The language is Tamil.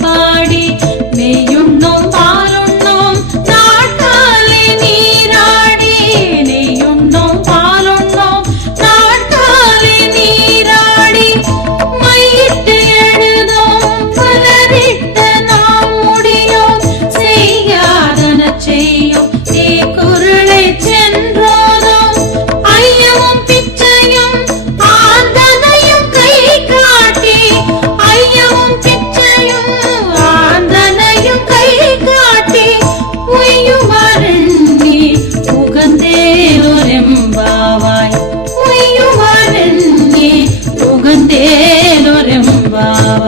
பாடி நெய்யுண்ணோம் பாலுண்ணோம் நாட்டாலே நீராடி நெய்யுண்ணோம் பாலுண்ணோம் நாட்டாலே நீராடி மையிட்டு எழுதோம் பலரிட்ட நாம் முடியோம் செய்யாதன செய்யும் குருளை சென்றோதும் ஐயமும் பிச்சையும் ஆந்தனையும் கை காட்டி ஐயமும் பிச்சையும் ஆந்தனையும் கை காட்டி உய்யுமாறெண்ணி உகந்தேலொரெம்பாவாய் உய்யுமாறெண்ணி உகந்தேலொரெம்பாவாய்